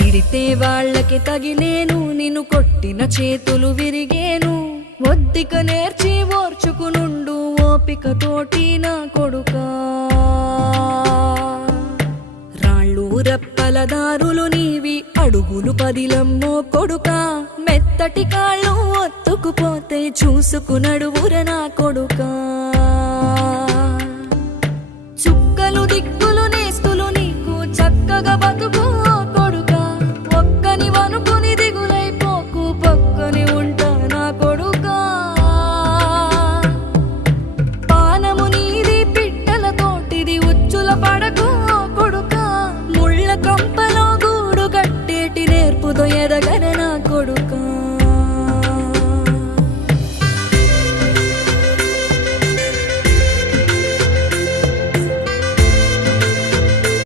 తిడితే వాళ్ళకి తగిలేను, నిన్ను కొట్టిన చేతులు విరిగేను. ఒద్దిక నేర్చి ఓర్చుకునుండు ఓపికతోటి నా కొడుకా. రాళ్ళు రప్పల దారులు నీవి, అడుగులు పదిలమ్మో కొడుకా. మెత్తటి కాళ్ళు ఒత్తుకుపోతే చూసుకునడువుర నా కొడుకా.